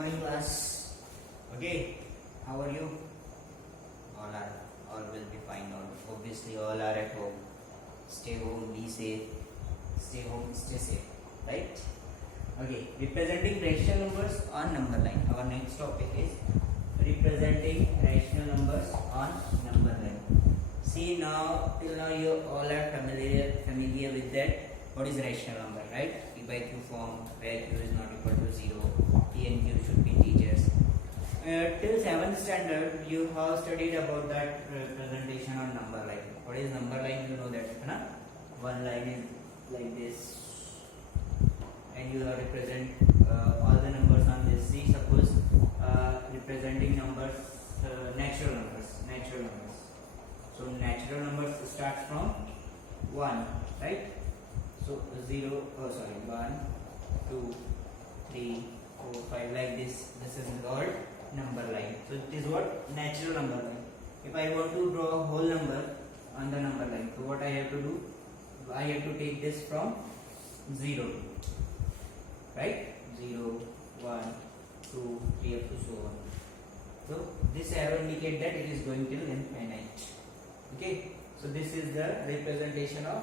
morning class. Okay, how are you? All will be fine. Obviously all are at home. Stay home, be safe. Stay home, stay safe. Right? Okay, representing rational numbers on number line. Our next topic is representing rational numbers on number line. See now, till now you all are familiar with that. What is rational number, right? P by Q form, where Q is not equal to 0, P and Q should be integers. Till 7th standard, you have studied about that representation on number line. What is number line? You know that, na? One line is like this, and you have represent all the numbers on this. See, suppose representing numbers, natural numbers. So natural numbers starts from 1, right? So 1, 2, 3, 4, 5, like this. This is called number line. So it is what? Natural number line. If I want to draw a whole number on the number line, so what I have to do? I have to take this from 0, right? 0, 1, 2, 3 up to so on. So this arrow indicates that it is going till infinite. Okay. So this is the representation of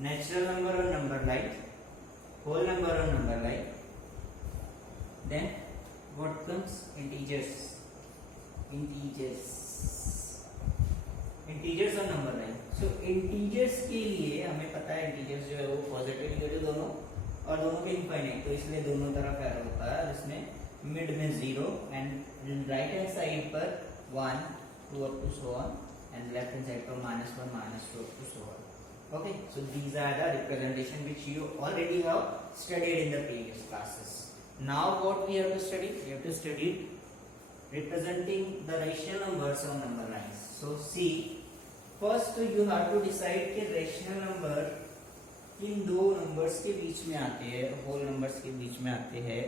natural number on number line, whole number on number line. Then what comes? Integers on number line. So integers के लिए हमें पता है integers जो है वो positive negative दोनों और दोनों के इनफाइनाइट, तो इसलिए दोनों तरफ एरो होता है, जिसमें मिड में 0 एंड राइट हैंड साइड पर 1, 2 up to so on, and left hand side पर -1, -2 up to so on. Okay, so these are the representation which you already have studied in the previous classes. Now what we have to study? We have to study representing the rational numbers on number lines. So see, first you have to decide कि rational number किन दो numbers के बीच में आते हैं, whole numbers के बीच में आते हैं,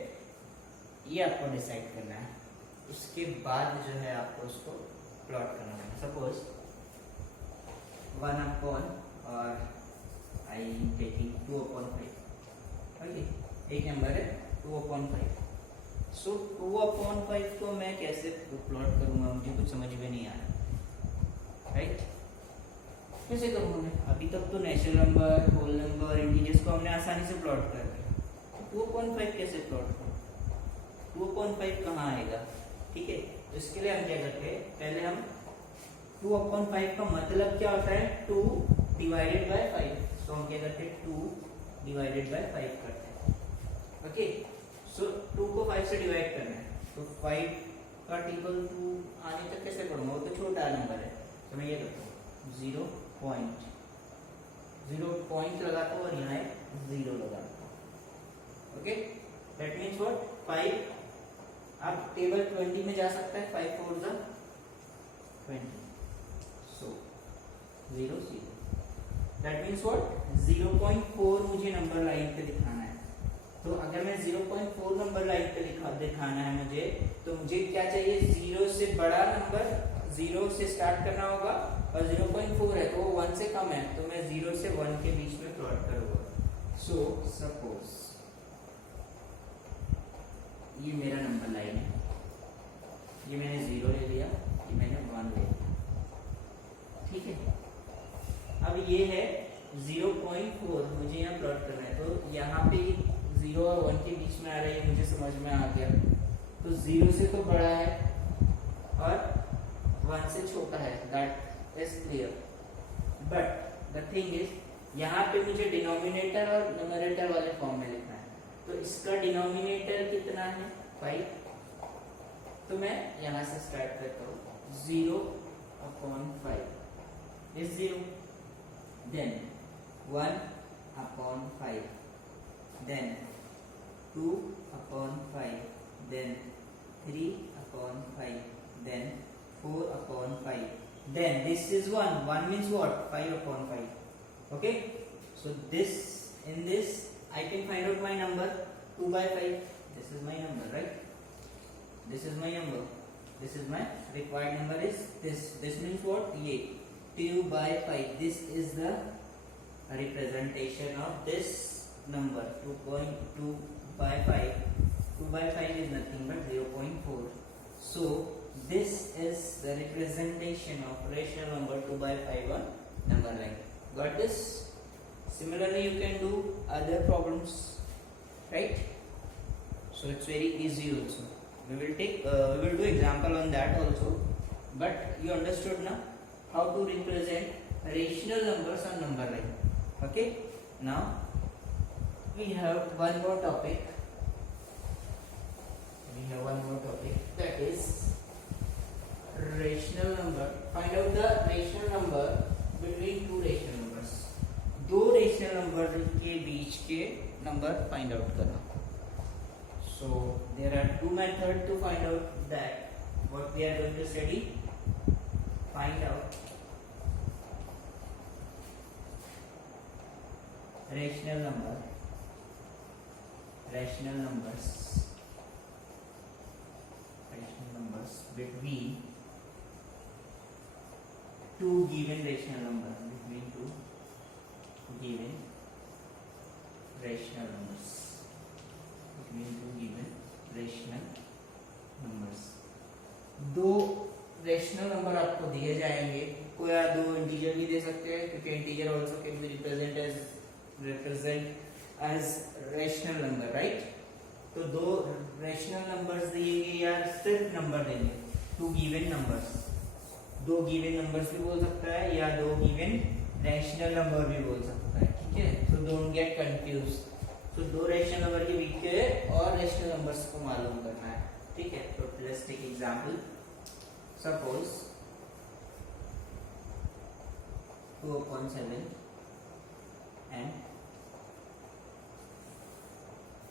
ये आपको डिसाइड करना है. उसके बाद जो है आपको उसको प्लॉट करना है. सपोज 1 upon और I taking 2 upon 5. ओके, एक नंबर है 2 upon 5. सो 2 upon 5 को मैं कैसे प्लॉट करूंगा, मुझे कुछ समझ में नहीं आ रहा, राइट? कैसे करूंगा मैं? अभी तक तो natural number, whole number, integers को हमने आसानी से प्लॉट कर दिया. 2 upon 5 कैसे प्लॉट करूं? 2 upon 5 कहाँ आएगा? ठीक है, तो इसके लिए हम क्या करते हैं, पहले हम 2 upon 5 का मतलब क्या होता है? 2 divided by 5. तो हम क्या करते हैं? 2 divided by 5 करते हैं. ओके, सो 2 को 5 से डिवाइड करना है, तो 5 का टेबल 2 आने तक कैसे पढ़ूंगा? वो तो छोटा नंबर है, तो मैं ये करता हूँ 0 पॉइंट लगाता हूँ और यहाँ 0 लगाता हूँ. Okay, that means what? 5 अब टेबल 20 में जा सकता है. 5 4 जा 20. So 0 0. That means what? 0.4 मुझे नंबर लाइन पे दिखाना है. तो अगर मैं 0.4 नंबर लाइन पे दिखाना है मुझे, तो मुझे क्या चाहिए? 0 से बड़ा नंबर, 0 से स्टार्ट करना होगा, और 0.4 है तो वो 1 से कम है, तो मैं 0 से 1 के बीच में प्लॉट करूंगा. सो सपोज ये मेरा नंबर लाइन है, ये मैंने 0 ले लिया, ये मैंने 1 ले लिया. ठीक है, अब ये है 0.4, मुझे यहाँ प्लॉट करना है, तो यहाँ पे 0 और 1 के बीच में आ रहा है, मुझे समझ में आ गया. तो 0 से तो बड़ा है और 1 से छोटा है, that is clear. But the thing is, यहाँ पे मुझे डिनोमिनेटर और न्यूमरेटर वाले फॉर्म में लिखना है. तो इसका डिनोमिनेटर कितना है? 5. तो मैं यहाँ से स्टार्ट करता हूँ. 0 upon 5 is 0. Then 1 upon 5. Then 2 upon 5. Then 3 upon 5. Then 4 upon 5. Then this is 1. 1 means what? 5 upon 5. Okay. So in this I can find out my number. 2 by 5. This is my number, right? This is my number. This is my required number is this. This means what? ये 2 by 5. This is the representation of this number. 2.2 by 5. 2 by 5 is nothing but 0.4. So this is the representation of rational number 2 by 5 on number line. Got this? Similarly you can do other problems, right? So it's very easy also. We will do example on that also, but you understood now how to represent rational numbers on number line. Okay, now we have one more topic. That is rational number. Find out the rational number between two rational numbers. दो rational number के बीच के number find out करना. So there are two methods to find out that. What we are going to study? Find out rational numbers between two given rational numbers. दो rational number आपको दिए जाएंगे, कोई दो integer भी दे सकते हैं, क्योंकि integer also can be represent as rational number, right? तो दो रेशनल नंबर्स दिएंगे या सिर्फ नंबर देंगे, टू गिवन नंबर्स. दो गिवन नंबर्स भी बोल सकता है या दो गिवन रेशनल नंबर भी बोल सकता है, ठीक है? So don't get confuse. तो दो रेशनल नंबर के बीच के और रेशनल नंबर्स को मालूम करना है, ठीक है? तो let's take example. Suppose 2/7 and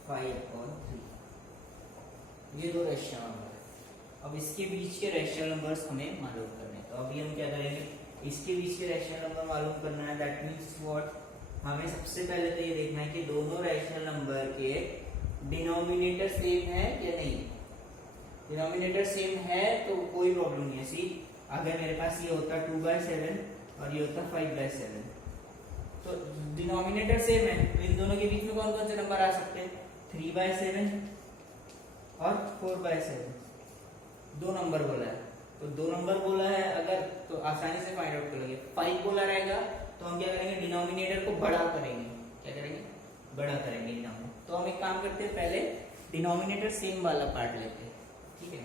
5/3. ये दो रेशनल नंबर है. अब इसके बीच के रेशनल नंबर्स हमें मालूम करने हैं. तो अभी हम क्या करेंगे, इसके बीच के रेशनल नंबर मालूम करना है. दैट मीन्स व्हाट, हमें सबसे पहले तो ये देखना है कि दोनों रेशनल नंबर के डिनोमिनेटर सेम है या नहीं. डिनोमिनेटर सेम है तो कोई प्रॉब्लम नहीं है. सी, अगर मेरे पास ये होता 2/7 और ये होता 5/7, तो डिनोमिनेटर सेम है, तो इन दोनों के बीच में कौन कौन से नंबर आ सकते हैं? 3/7 और 4/7. दो नंबर बोला है, तो दो नंबर बोला है अगर, तो आसानी से फाइंड आउट करेंगे. 5 बोला रहेगा तो हम क्या करेंगे, डिनोमिनेटर को बड़ा करेंगे. क्या करेंगे? बड़ा करेंगे डिनोमिनेटर. तो हम एक काम करते हैं, पहले डिनोमिनेटर सेम वाला पार्ट लेते हैं, ठीक है?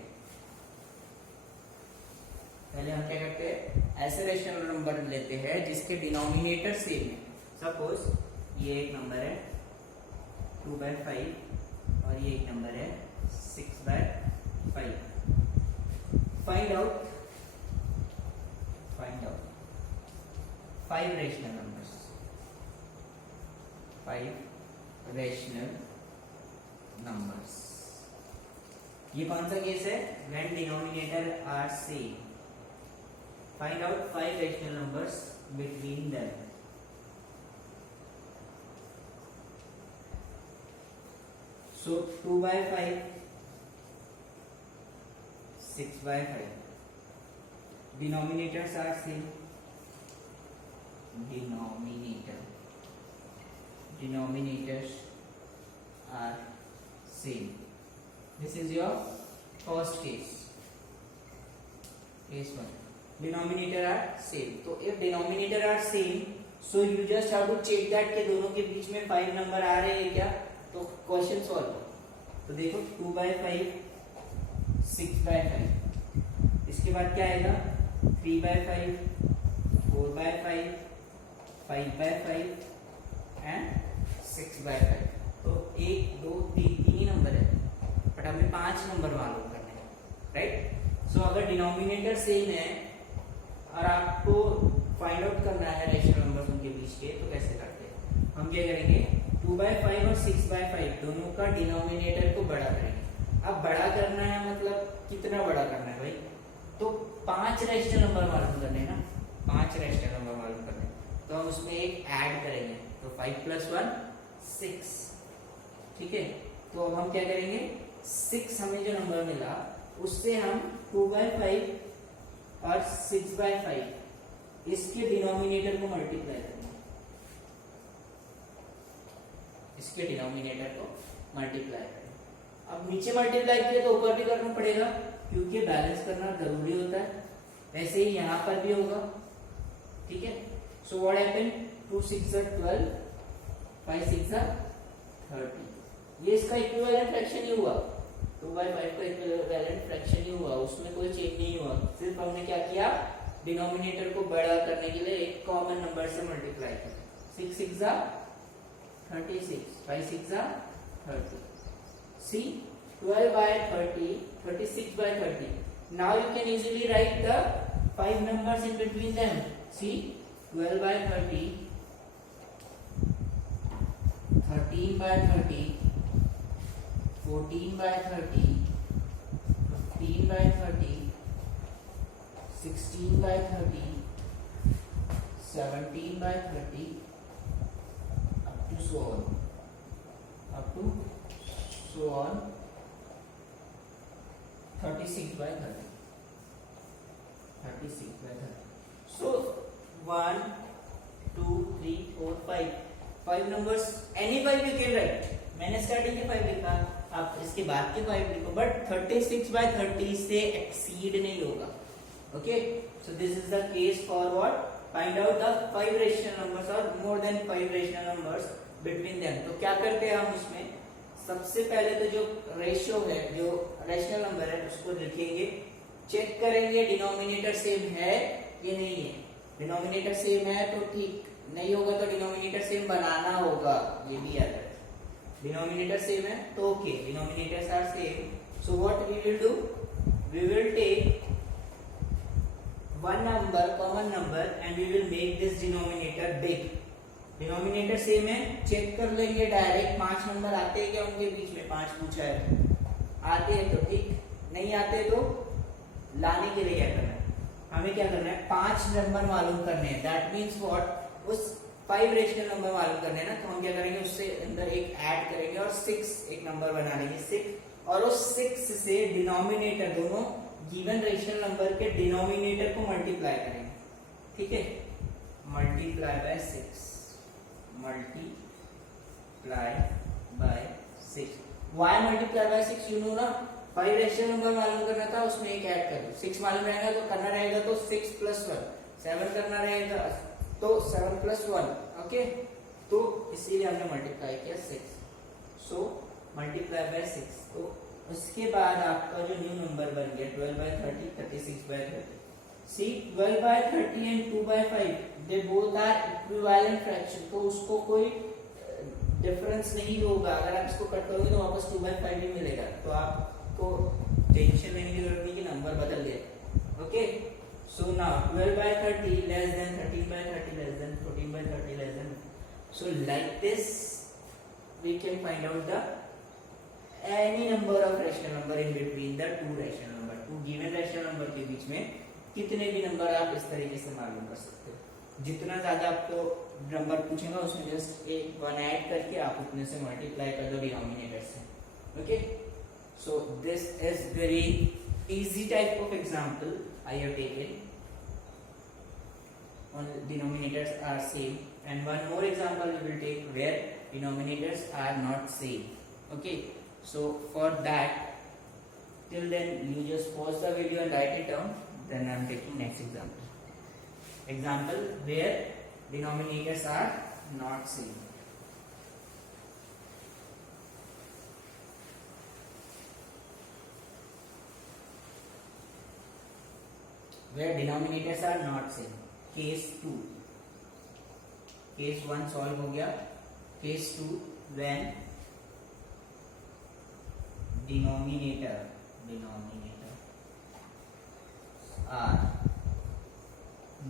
पहले हम क्या करते हैं, ऐसे रेशनल नंबर लेते हैं जिसके डिनोमिनेटर सेम है. सपोज ये एक नंबर है 2/5 और ये एक नंबर है 6/5. Find out 5 rational numbers. 5 rational numbers. ये कौन सा केस है? When denominator are same. Find out 5 rational numbers between them. So 2/5, 6/5. Denominators are same. Denominators are same. This is your first case. Case 1. Denominator are same. तो if denominator are same, so you just have to check that के दोनों के बीच में 5 number आ रहे हैं क्या. तो question solve. तो देखो 2/5, 6/5. इसके बाद क्या आएगा? 3/5, 4/5, 5/5 एंड 6/5. तो 1 2 3 ही नंबर है, बट हमें 5 नंबर मालूम करने हैं, राइट? सो अगर डिनोमिनेटर सेम है और आपको फाइंड आउट करना है रेशनल नंबर्स उनके बीच के, तो कैसे करते हैं? हम क्या करेंगे, 2/5 और 6/5 दोनों का डिनोमिनेटर को बड़ा करेंगे. अब बड़ा करना है मतलब कितना बड़ा करना है भाई? तो 5 रेशनल नंबर मालूम करने हैं ना, 5 रेशनल नंबर मालूम करने हैं. तो हम उसमें एक ऐड करेंगे, तो 5 + 1 6, ठीक है? तो अब हम क्या करेंगे, 6 हमें जो नंबर मिला उससे हम 2/5 और 6/5 इसके डिनोमिनेटर को मल्टीप्लाई करेंगे. इसके डिनोमिनेटर को मल्टीप्लाई करें. अब नीचे मल्टीप्लाई किया तो ऊपर भी करना पड़ेगा क्योंकि बैलेंस करना जरूरी होता है। वैसे ही यहाँ पर भी होगा, ठीक है। सो व्हाट हैपेंड, 2 6 12, 5 6 30, ये इसका इक्विवेलेंट फ्रैक्शन ही हुआ। 2/5 का इक्विवेलेंट फ्रैक्शन ही हुआ, उसमें कोई चेंज नहीं हुआ। सिर्फ हमने क्या किया, डिनोमिनेटर को बड़ा करने के लिए एक कॉमन नंबर से मल्टीप्लाई किया। 6 6 36, 5 6 30। See, 12/30, 36/30. Now you can easily write the 5 numbers in between them. See, 12/30, 13/30, 14/30, 15/30, 16/30, 17/30, up to so on, up to so on, 36/30, 36/30. So 1 2 3 4 5, 5 numbers, any 5 you can write. मैंने स्टार्टिंग के 5 लिखा, आप इसके बाद के 5 लिखो, बट 36/30 से एक्सीड नहीं होगा। Okay, so this is the case for what, find out the 5 rational numbers और more than 5 rational numbers between them. तो क्या करते हैं हम उसमें, सबसे पहले तो जो रेशियो है, जो रेशनल नंबर है, उसको लिखेंगे, चेक करेंगे डिनोमिनेटर सेम है ये नहीं है। डिनोमिनेटर सेम है तो ठीक, नहीं होगा तो डिनोमिनेटर सेम बनाना होगा, ये भी याद रखना। डिनोमिनेटर सेम है तो okay, denominators are same, so what we will do, we will take one number, common number, and we will make this denominator big. Denominator same है, चेक कर लेंगे डायरेक्ट, 5 नंबर आते हैं क्या उनके बीच में, 5 पूछा है, आते हैं तो ठीक, नहीं आते तो लाने के लिए क्या करना है, हमें क्या करना है, 5 नंबर मालूम करने हैं। दैट मीन्स व्हाट, उस 5 रेशनल नंबर मालूम करने हैं ना, तो हम क्या करेंगे, उससे अंदर एक ऐड करेंगे और 6 एक नंबर बना लेंगे, 6, और उस 6 से डिनोमिनेटर, दोनों गिवन रेशनल नंबर के डिनोमिनेटर को मल्टीप्लाई करेंगे, ठीक है, multiply by 6, multiply by 6। Why multiply by 6, you know ना, 5 रेशनल नंबर मालूम करना था, उसमें एक ऐड कर दो, 6 मालूम रहेगा तो करना रहेगा तो 6 + 1, 7 करना रहेगा तो 7 + 1, ओके, तो इसीलिए हमने मल्टीप्लाई किया 6, सो मल्टीप्लाई बाय 6। तो उसके बाद आपका जो न्यू नंबर बन गया 12/30, 36/30। See 12/30 and 2/5 they both are equivalent fraction, तो उसको कोई डिफरेंस नहीं होगा। अगर आप इसको कट करोगे तो वापस 2/5 ही मिलेगा, तो आपको टेंशन लेने की जरूरत नहीं कि नंबर बदल गया। Okay, so now 12/30 less than 13/30 less than 14/30 less than, so like this we can find out the any number of rational number in between the two rational number, two given rational number के बीच में कितने भी number आप इस तरीके से मालूम कर सकते हो। जितना ज्यादा आपको नंबर पूछेगा उसमें जस्ट एक 1 ऐड करके आप उतने से मल्टीप्लाई कर दो डिनोमिनेटर से। Okay, so this is very easy type of example I have taken on denominators are same, and one more example we will take where denominators are not same. Okay, so for that, till then you just pause the video and write it down, then I am taking next example where denominators are not same. Where denominators are not same, case 2, case 1 solve हो गया, case 2 when denominator are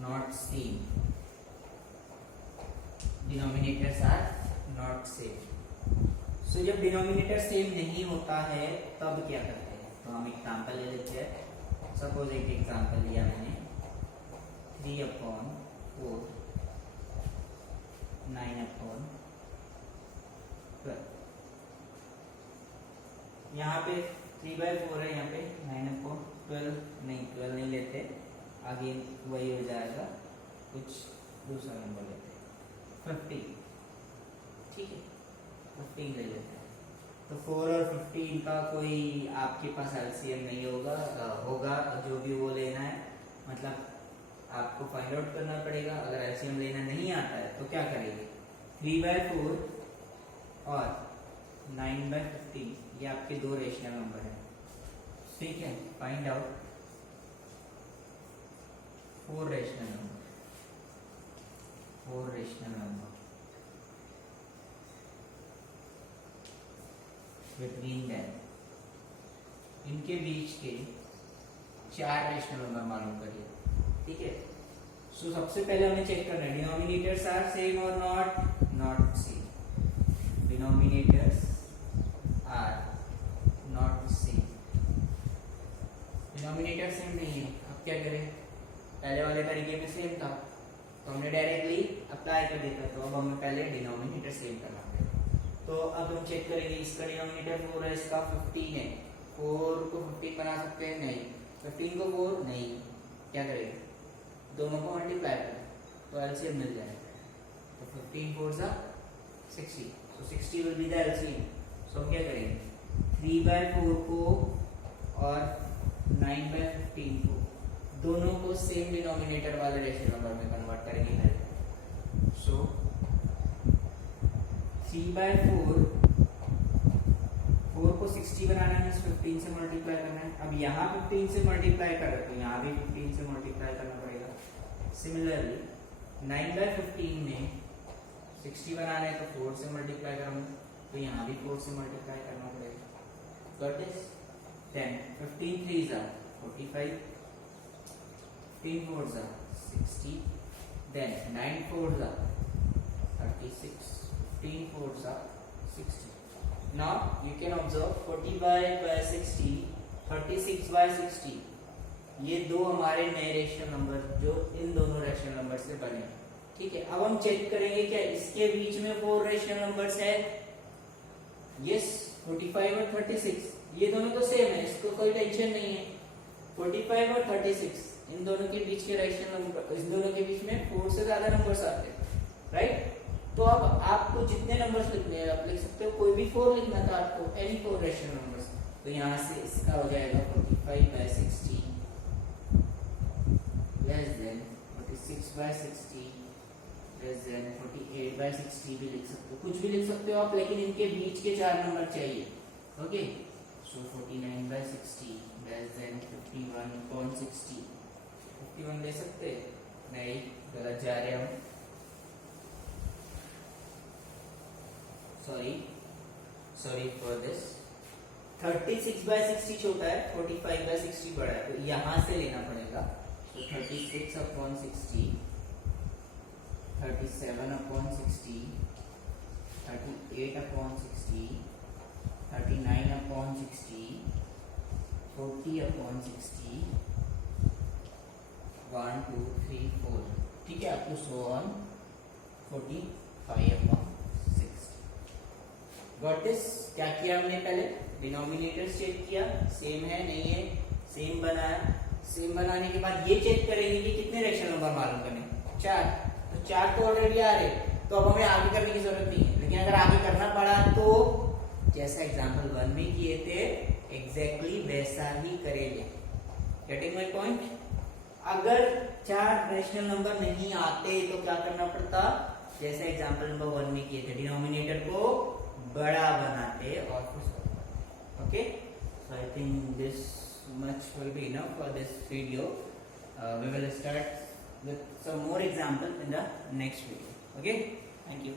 not same, denominators are not same. So जब denominator same नहीं होता है तब क्या करते हैं, तो हम एग्जांपल ले लेते हैं। सपोज एक एग्जांपल लिया मैंने 3/4, 9/12, यहाँ पे 3/4 है, यहाँ पे 9/12 नहीं लेते, आगे वही हो जाएगा, कुछ दूसरा नंबर लेते हैं 15, ठीक है, 15 ले लेते हैं। तो 4 और 15 का कोई आपके पास एलसीएम नहीं होगा, होगा जो भी वो लेना है, मतलब आपको फाइंड आउट करना पड़ेगा। अगर एलसीएम लेना नहीं आता है तो क्या करेंगे, 3/4 और 9/15 ये आपके दो रेशनल नंबर है, ठीक है। Find out 4 rational number, 4 rational number between them, इनके बीच के 4 रेशनल नंबर मालूम करिए, ठीक है। सो सबसे पहले हमें चेक करना है डिनोमिनेटर्स आर सेम और not, not same, denominators are not same, denominator same नहीं है। अब क्या करें, पहले वाले तरीके में सेम था तो हमने डायरेक्टली अप्लाई कर दिया था, तो अब हमें पहले डिनोमिनेटर सेम करना पड़ेगा। तो अब हम चेक करेंगे, इसका डिनोमिनेटर 4 है, इसका 15 है, 4 को 15 बना सकते हैं, नहीं, 15 को 4 नहीं, क्या करेंगे, दोनों को मल्टीप्लाई करें तो एलसीएम मिल जाएगा। तो 15 4 सा 60, तो 60 विल बी द एलसीएम। सो हम क्या करेंगे, 3/4 को और 9/15 को दोनों को सेम डिनोमिनेटर वाले रेशनल नंबर में कन्वर्ट करेंगे। सो 3/4, 4 को 60 बनाना है, 15 से मल्टीप्लाई करना है। अब यहाँ 15 से मल्टीप्लाई कर रहे तो यहाँ भी 15 से मल्टीप्लाई करना पड़ेगा। सिमिलरली 9/15 में 60 बनाना है तो 4 से मल्टीप्लाई करूंगा, तो यहाँ भी 4 से मल्टीप्लाई करना पड़ेगा। Got this? Then 15 3s are 45, 15 4s are 60, then 9 4s are 36, 15 4s are 60. Now you can observe 45/60, 36/60, ये दो हमारे नए रेशनल नंबर जो इन दोनों रेशनल नंबर से बने, ठीक है। अब हम चेक करेंगे क्या इसके बीच में 4 रेशनल नंबर्स है। यस, 45 और 36 ये दोनों तो सेम है, इसको कोई टेंशन नहीं है। 45 और 36 इन दोनों के बीच के रेशनल नंबर, इस दोनों के बीच में 4 से ज्यादा नंबर्स आते हैं, राइट। तो अब आपको जितने नंबर्स लिखने हैं आप लिख सकते हो, कोई भी 4 लिखना था आपको, एनी 4 रेशनल नंबर्स, तो यहाँ से इसका हो जाएगा 45/60 less than 46/60 less than 48/60 भी लिख सकते हो, कुछ भी लिख सकते हो आप, लेकिन इनके बीच के 4 नंबर चाहिए, ओके। सो 49/60 less than 51/60, 51 ले सकते नहीं, गलत जा रहे हम, सॉरी फॉर दिस। 36/60 छोटा है, 45/60 बड़ा है, तो यहाँ से लेना पड़ेगा। तो 36/60, 37/60, 38/60, 39/60, 40/60, 1 2 3 4, ठीक है, आपको सो ऑन 45/60। Got this? क्या किया हमने, पहले डिनोमिनेटर चेक किया, सेम है नहीं है, सेम बनाया, सेम बनाने के बाद ये चेक करेंगे कि कितने रेशनल नंबर मालूम करने, 4, तो 4 तो ऑलरेडी आ रहे, तो अब हमें आगे करने की जरूरत नहीं है। लेकिन अगर आगे करना पड़ा तो जैसा एग्जाम्पल 1 में किए थे एग्जैक्टली वैसा ही करेंगे। Getting my point? अगर 4 रेशनल नंबर नहीं आते तो क्या करना पड़ता, जैसे एग्जाम्पल नंबर 1 में किए थे, डिनोमिनेटर को बड़ा बनाते और okay. So I think this much will be enough for this video. We will start with some more example in the next video. Okay, thank you.